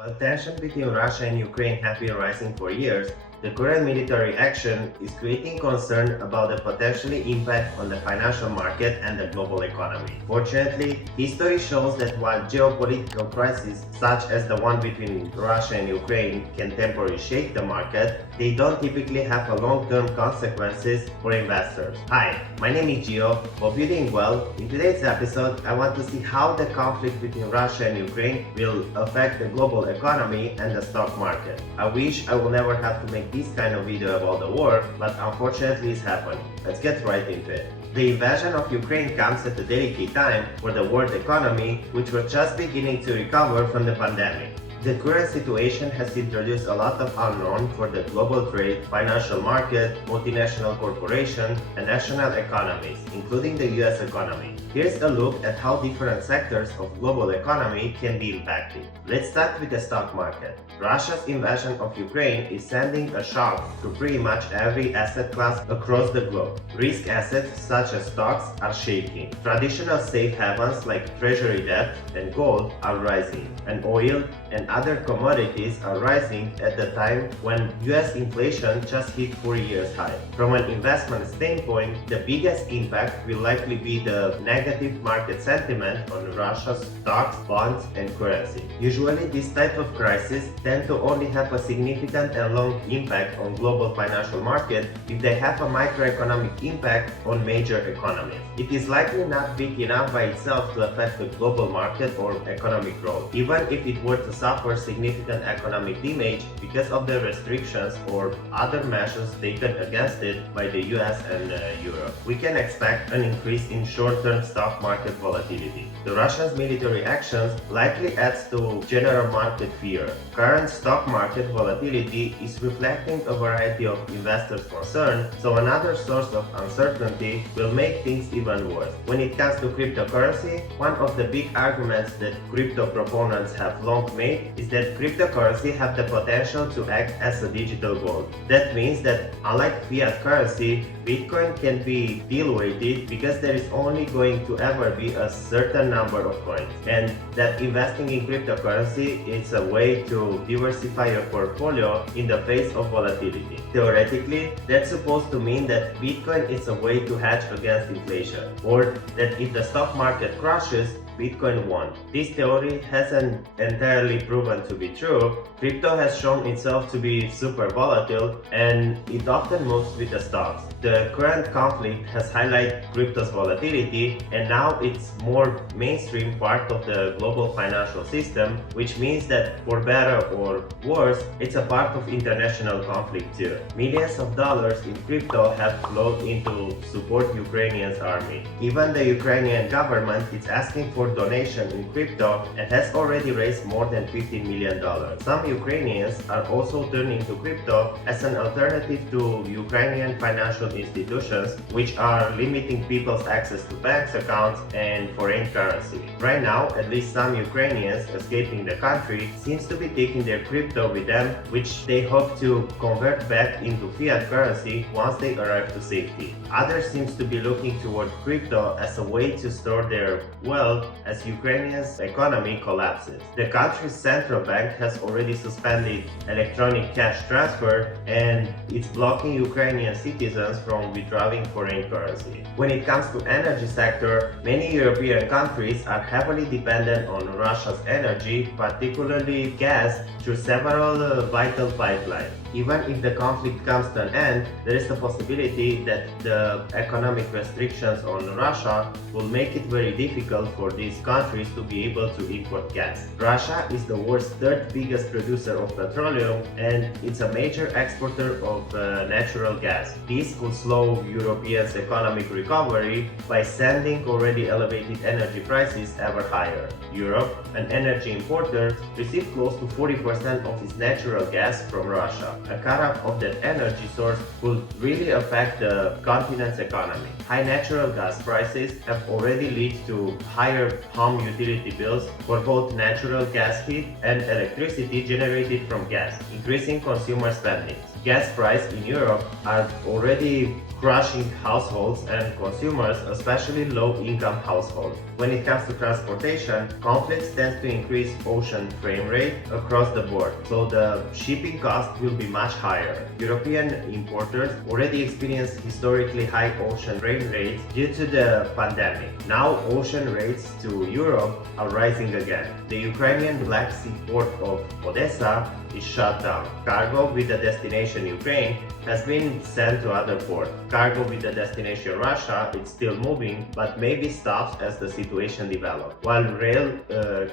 While tensions between Russia and Ukraine have been rising for years, the current military action is creating concern about the potential impact on the financial market and the global economy. Fortunately, history shows that while geopolitical crises such as the one between Russia and Ukraine can temporarily shake the market, they don't typically have a long-term consequences for investors. Hi, my name is Gio. Hope you're doing well. In today's episode, I want to see how the conflict between Russia and Ukraine will affect the global economy and the stock market. I wish I will never have to make this kind of video about the war, but unfortunately it's happening. Let's get right into it. The invasion of Ukraine comes at a delicate time for the world economy, which was just beginning to recover from the pandemic. The current situation has introduced a lot of unknown for the global trade, financial market, multinational corporations, and national economies, including the US economy. Here's a look at how different sectors of global economy can be impacted. Let's start with the stock market. Russia's invasion of Ukraine is sending a shock to pretty much every asset class across the globe. Risk assets such as stocks are shaking. Traditional safe havens like treasury debt and gold are rising, and oil and other commodities are rising at the time when US inflation just hit 4 years high. From an investment standpoint, the biggest impact will likely be the negative market sentiment on Russia's stocks, bonds, and currency. Usually, this type of crisis tend to only have a significant and long impact on global financial market if they have a microeconomic impact on major economies. It is likely not big enough by itself to affect the global market or economic growth, even if it were to suffer significant economic damage because of the restrictions or other measures taken against it by the US and Europe. We can expect an increase in short-term stock market volatility. The Russia's military actions likely adds to general market fear. Current stock market volatility is reflecting a variety of investors' concern, so another source of uncertainty will make things even worse. When it comes to cryptocurrency, one of the big arguments that crypto proponents have long made is that cryptocurrency have the potential to act as a digital gold. That means that unlike fiat currency, Bitcoin can be devalued because there is only going to ever be a certain number of coins, and that investing in cryptocurrency is a way to diversify your portfolio in the face of volatility. Theoretically, that's supposed to mean that Bitcoin is a way to hedge against inflation, or that if the stock market crashes, Bitcoin won. This theory hasn't entirely proven to be true. Crypto has shown itself to be super volatile and it often moves with the stocks. The current conflict has highlighted crypto's volatility, and now it's more mainstream part of the global financial system, which means that for better or worse, it's a part of international conflict too. Millions of dollars in crypto have flowed into support Ukrainian's army. Even the Ukrainian government is asking for donation in crypto and has already raised more than $15 million. Some Ukrainians are also turning to crypto as an alternative to Ukrainian financial institutions, which are limiting people's access to bank accounts and foreign currency. Right now, at least some Ukrainians escaping the country seems to be taking their crypto with them, which they hope to convert back into fiat currency once they arrive to safety. Others seems to be looking toward crypto as a way to store their wealth as Ukraine's economy collapses. The country's central bank has already suspended electronic cash transfer, and it's blocking Ukrainian citizens from withdrawing foreign currency. When it comes to energy sector, many European countries are heavily dependent on Russia's energy, particularly gas, through several vital pipelines. Even if the conflict comes to an end, there is a possibility that the economic restrictions on Russia will make it very difficult for these countries to be able to import gas. Russia is the world's third biggest producer of petroleum, and it's a major exporter of natural gas. This could slow Europeans' economic recovery by sending already elevated energy prices ever higher. Europe, an energy importer, receives close to 40% of its natural gas from Russia. A cut-off of that energy source would really affect the continent's economy. High natural gas prices have already led to higher home utility bills for both natural gas heat and electricity generated from gas, increasing consumer spending. Gas prices in Europe are already crushing households and consumers, especially low-income households. When it comes to transportation, conflicts tend to increase ocean frame rate across the board, so the shipping cost will be much higher. European importers already experienced historically high ocean freight rates due to the pandemic. Now ocean rates to Europe are rising again. The Ukrainian Black Sea port of Odessa is shut down. Cargo with the destination Ukraine has been sent to other ports. Cargo with the destination Russia is still moving, but maybe stops as the situation develops. While rail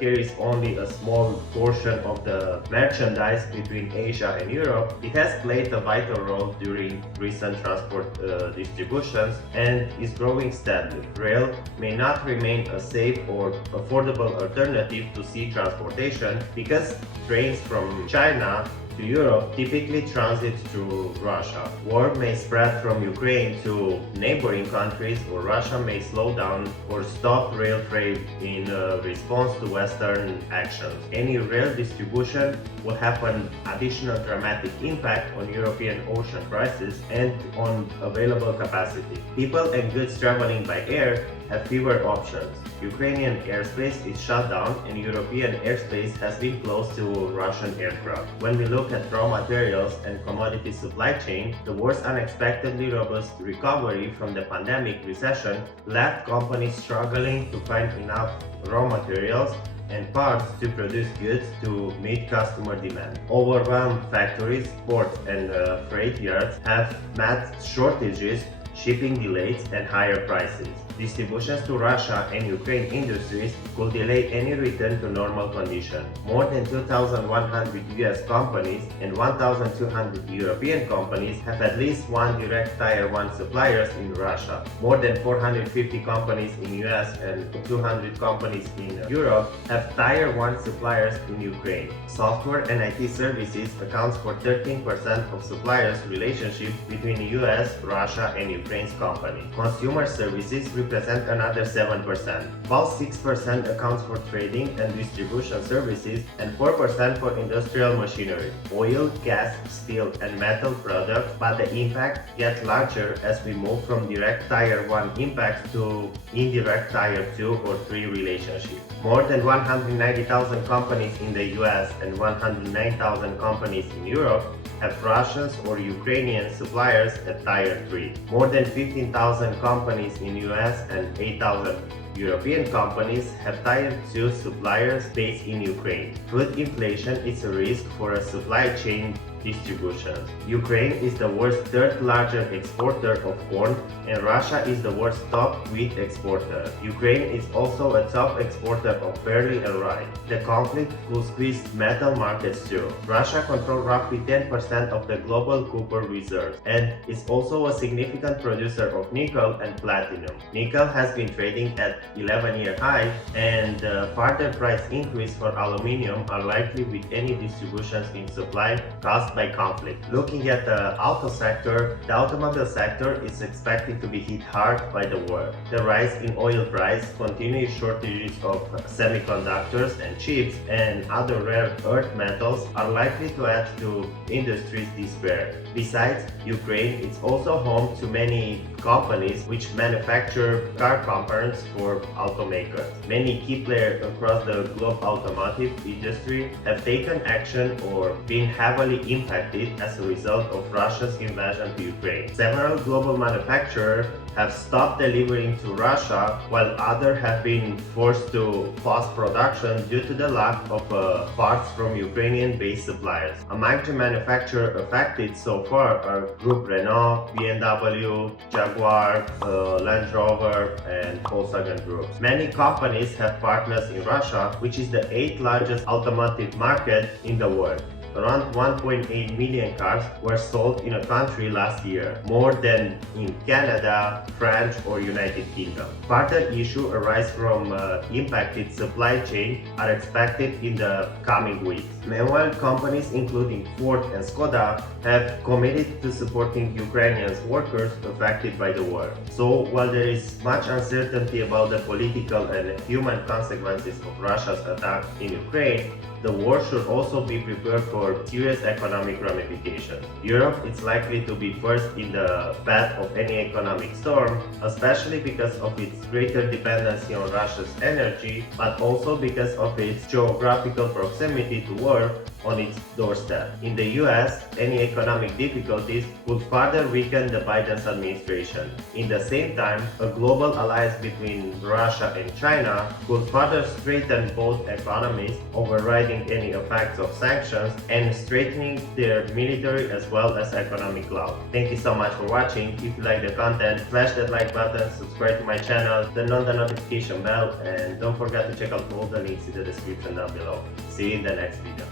carries only a small portion of the merchandise between Asia and Europe, it has played a vital role during recent transport distributions and is growing steadily. Rail may not remain a safe or affordable alternative to sea transportation because trains from China to Europe typically transit through Russia. War may spread from Ukraine to neighboring countries, or Russia may slow down or stop rail trade in response to Western actions. Any rail distribution will have an additional dramatic impact on European ocean prices and on available capacity. People and goods traveling by air have fewer options. Ukrainian airspace is shut down and European airspace has been closed to Russian aircraft. When we look at raw materials and commodity supply chain, the war's unexpectedly robust recovery from the pandemic recession left companies struggling to find enough raw materials and parts to produce goods to meet customer demand. Overwhelmed factories, ports, and freight yards have met shortages, shipping delays, and higher prices. Distributions to Russia and Ukraine industries could delay any return to normal conditions. More than 2,100 US companies and 1,200 European companies have at least one direct Tier 1 suppliers in Russia. More than 450 companies in US and 200 companies in Europe have Tier 1 suppliers in Ukraine. Software and IT services accounts for 13% of suppliers' relationship between US, Russia, and Ukraine's companies. Consumer services represent another 7%, while 6% accounts for trading and distribution services and 4% for industrial machinery, oil, gas, steel, and metal products, but the impact gets larger as we move from direct Tier 1 impacts to indirect Tier 2 or 3 relationships. More than 190,000 companies in the US and 109,000 companies in Europe have Russians or Ukrainian suppliers at Tier 3. More than 15,000 companies in US and 8,000 European companies have Tier 2 suppliers based in Ukraine. Food inflation is a risk for a supply chain distribution. Ukraine is the world's third largest exporter of corn, and Russia is the world's top wheat exporter. Ukraine is also a top exporter of barley and rye. The conflict could squeeze metal markets too. Russia controls roughly 10% of the global copper reserves and is also a significant producer of nickel and platinum. Nickel has been trading at 11-year high, and further price increase for aluminium are likely with any distributions in supply caused by conflict. Looking at the auto sector, the automobile sector is expected to be hit hard by the war. The rise in oil price, continued shortages of semiconductors and chips, and other rare earth metals are likely to add to industry's despair. Besides, Ukraine is also home to many companies which manufacture car components for automakers. Many key players across the global automotive industry have taken action or been heavily impacted as a result of Russia's invasion to Ukraine. Several global manufacturers have stopped delivering to Russia, while others have been forced to pause production due to the lack of parts from Ukrainian-based suppliers. Among the manufacturers affected so far are Group Renault, BMW, Jaguar, Land Rover, and Volkswagen groups. Many companies have partners in Russia, which is the 8th largest automotive market in the world. Around 1.8 million cars were sold in a country last year, more than in Canada, France, or United Kingdom. Further issues arise from impacted supply chain are expected in the coming weeks. Meanwhile, companies including Ford and Skoda have committed to supporting Ukrainian workers affected by the war. So, while there is much uncertainty about the political and human consequences of Russia's attack in Ukraine, the war should also be prepared for serious economic ramifications. Europe is likely to be first in the path of any economic storm, especially because of its greater dependency on Russia's energy, but also because of its geographical proximity to war on its doorstep. In the US, any economic difficulties would further weaken the Biden administration. In the same time, a global alliance between Russia and China could further strengthen both economies, overriding any effects of sanctions and strengthening their military as well as economic clout. Thank you so much for watching. If you like the content, smash that like button, subscribe to my channel, turn on the notification bell, and don't forget to check out all the links in the description down below. See you in the next video.